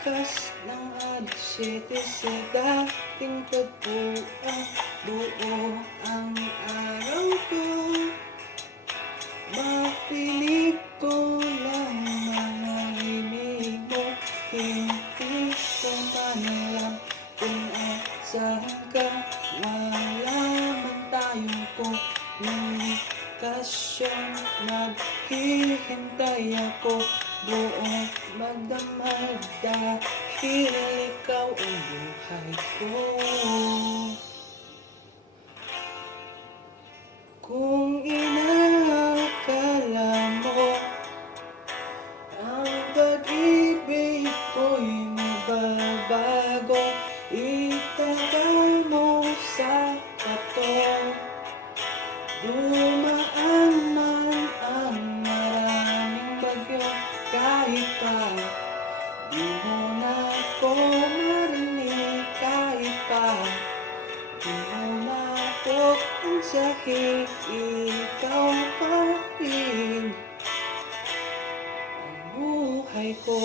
Likas ng alas 7 sa dating tagpuan. Buo ang araw ko, mapinig ko lang mga himig mo. Hindi ko man alam kung asahan ka. Wala man tayong komunikasyon, naghihintay ako buong magdamag dahil ikaw ang buhay ko. Kung inakala mo ang pag-ibig ko'y mababago, itagal mo sa pato. Dumaan man ang maraming bagyo, kahit pa di mo na ako marinig, kahit pa di mo na ako kansahin, ikaw pa rin ang buhay ko.